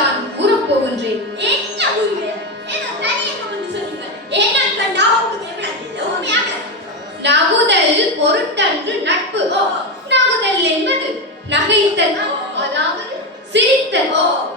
நான் கூறப்போகின்றேன் என்ன உரிமை நகுதல் பொருட்டன்று நட்பு. நகுதல் என்பது நகைத்தல் அதாவது சிரித்தல்.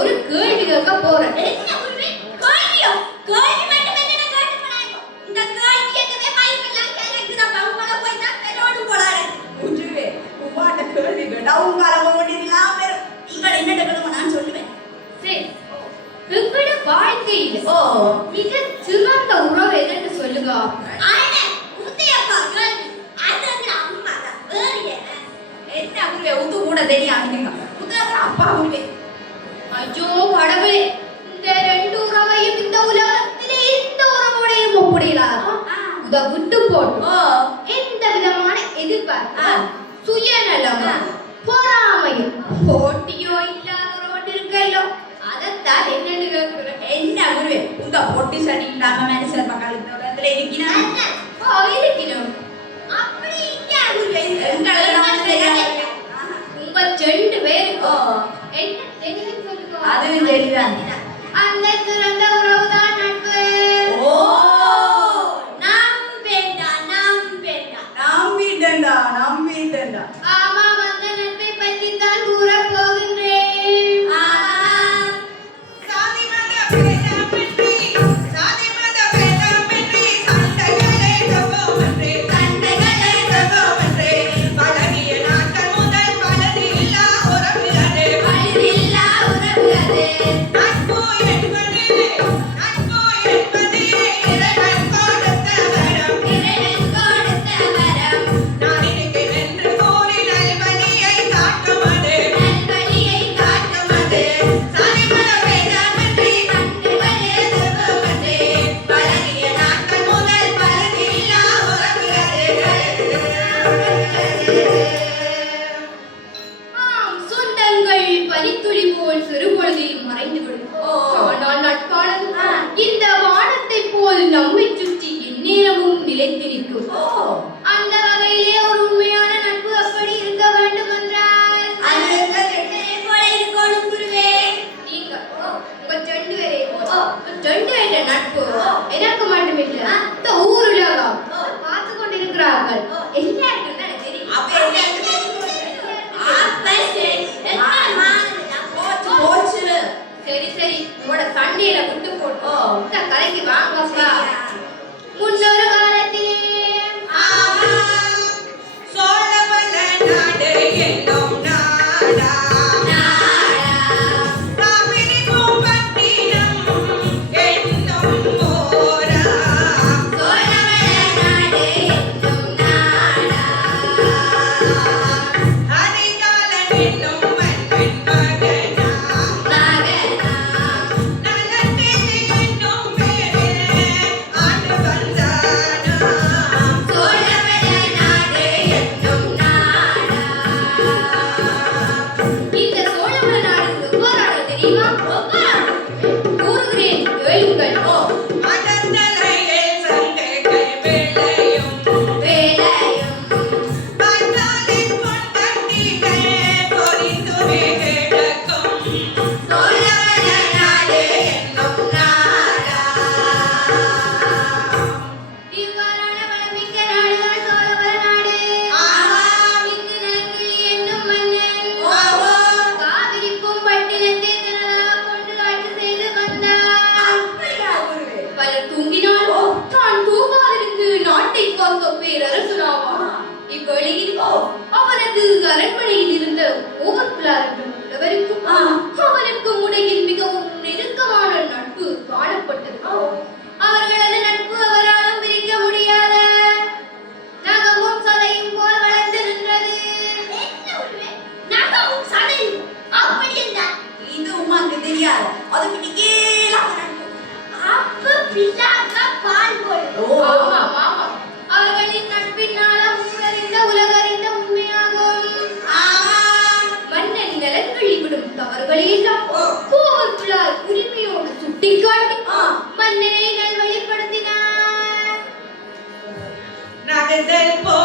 ஒரு கேள்வி கேட்க போறேன். கேள்வி கேட்டா உங்களால முடியலாம் இவன் என்ன நடக்கணுமா நான் சொல்லுவேன். சரி. உங்களோட வாழ்க்கையில் ஓ. மிக சிறந்த உறவு என்னன்னு சொல்லுங்க. என்ன? உங்க உத்து கூட தெரியாதுங்க உத்து அப்பா உண்டு അയ്യോ കടവുലെ இந்த ரெண்டு உறவையும் இந்த உலகத்திலே எந்த உறவோடையும் ஒப்பிடலாம் இத விட்டு போட்டு எந்த விதமான எதிர்பார்ப்பு சுயநலமா பொறாமையும் போட்டியோ இல்லாதவரோடு இருக்கல்லோ அதைத்தான் என்னன்னு கேட்கிறேன் என்ன குருவே இந்த போட்டி சடி இல்லாம மனுஷன் முடியாது அது பிடிக்கலாம் அப்ப பிள்ளாக்க பால் போடும் ஆமா ஆமா. அவர்களின் நட்பினால உணர்ந்த உலகறிந்த உண்மையாகும். மன்னன் நலன்கள் இவிடும் தவறுகளை எல்லாம் கோவர்களால் உரிமையோடு சுட்டிக்காட்டி மன்னனை நல்வழிப்படுத்தினார். நகர்தல் போ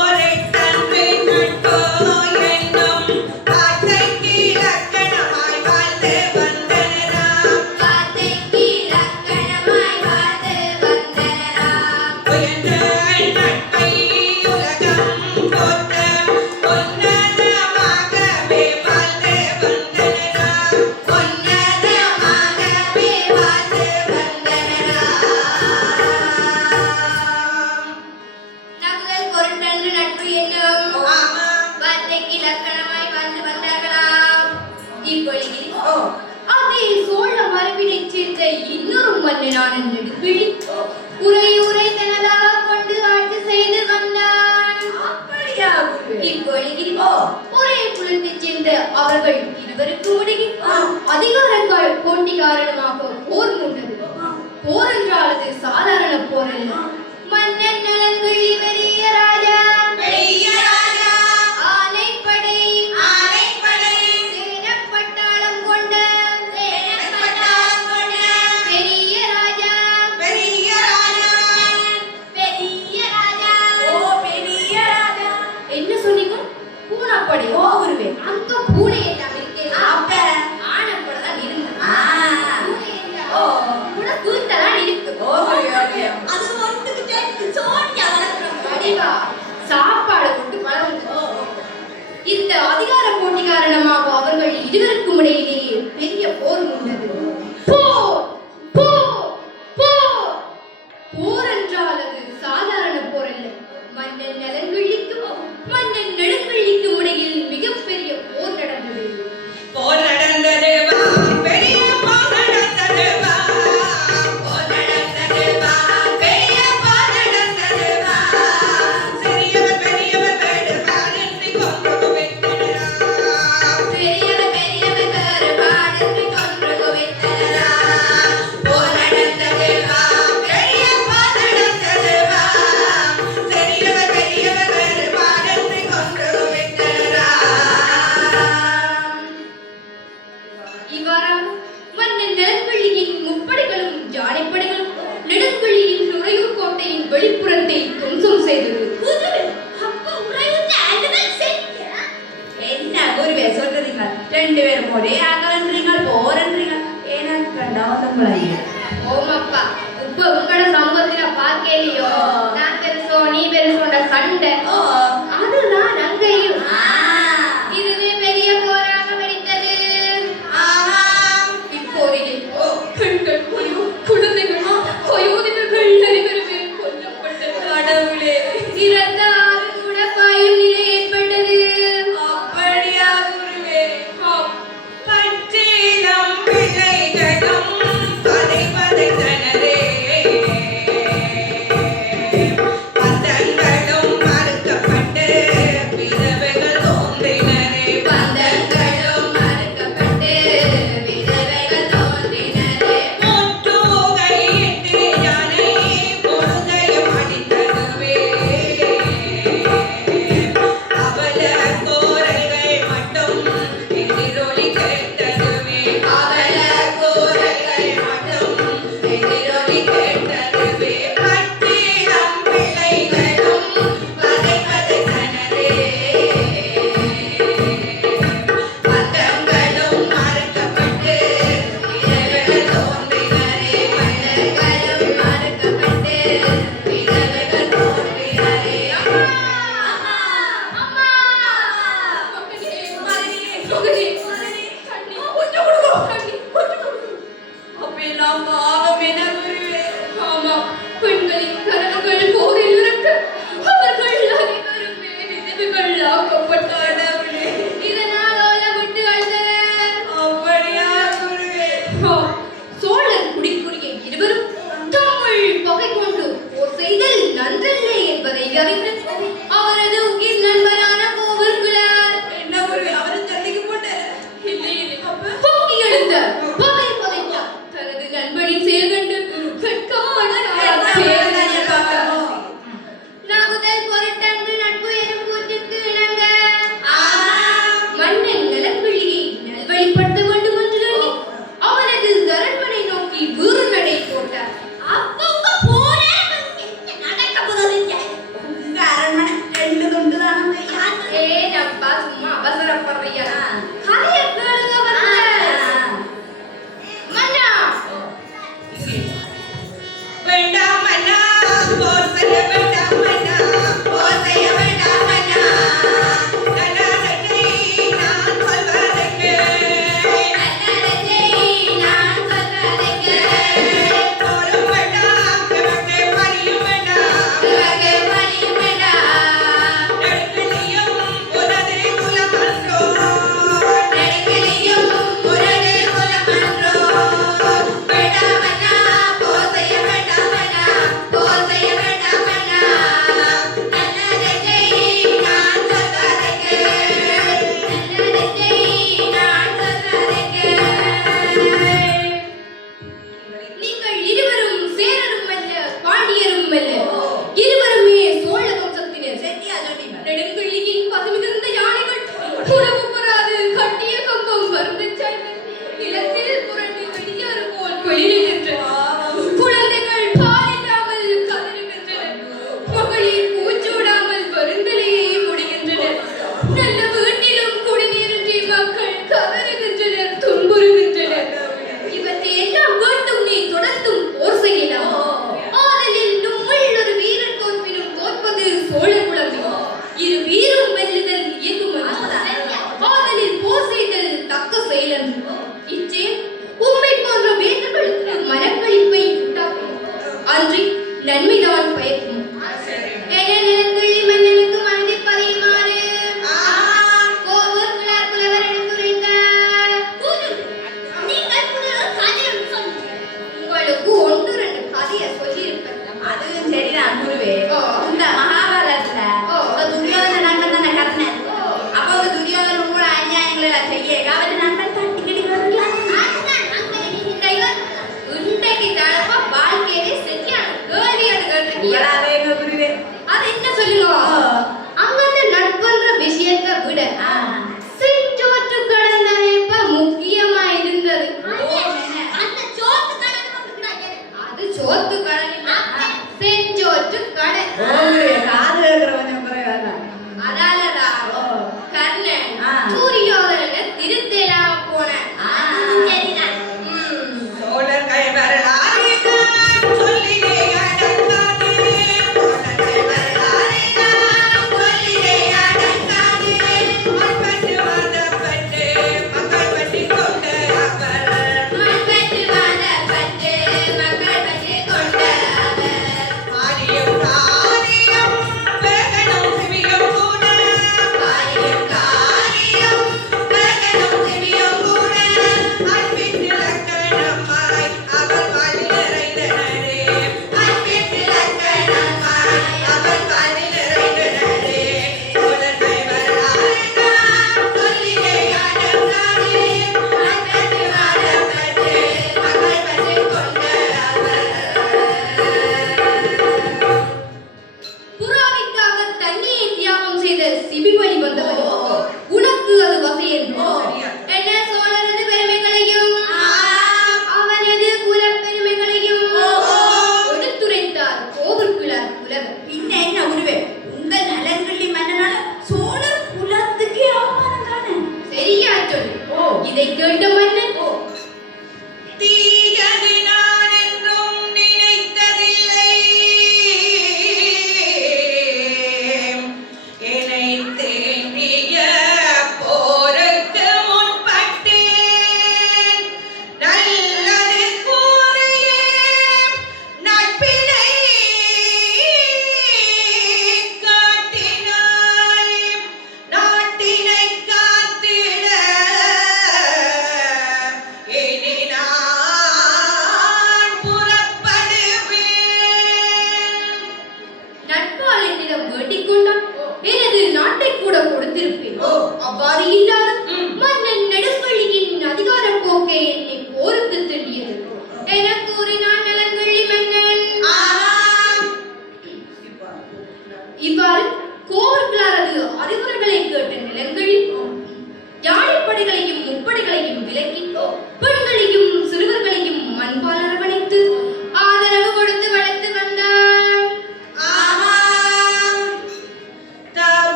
செய்தது குருவே அப்ப உறையுற்ற என்ன குருவே ரெண்டு பேரும் ஒரே ஆக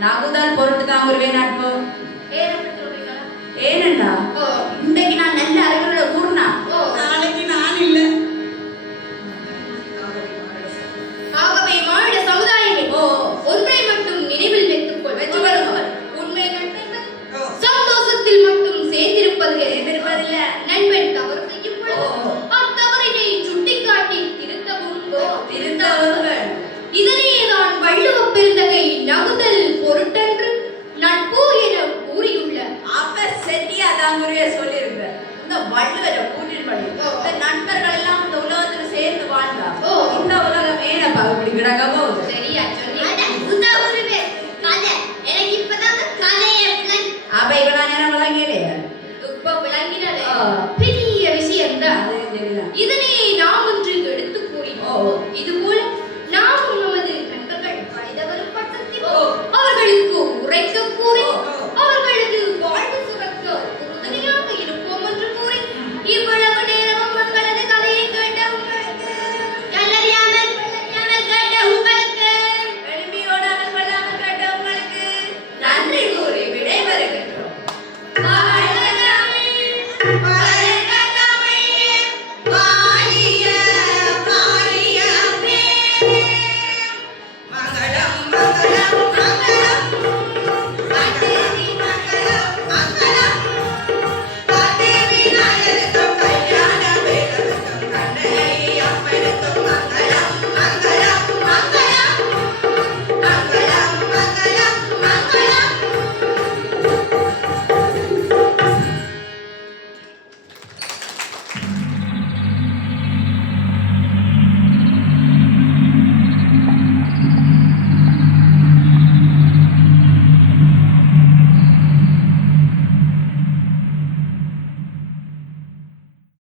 நகுதல் பொருட்டு தான் உருவே நட்பு बिगड़ा कब हो। ज़रिया ज़रिया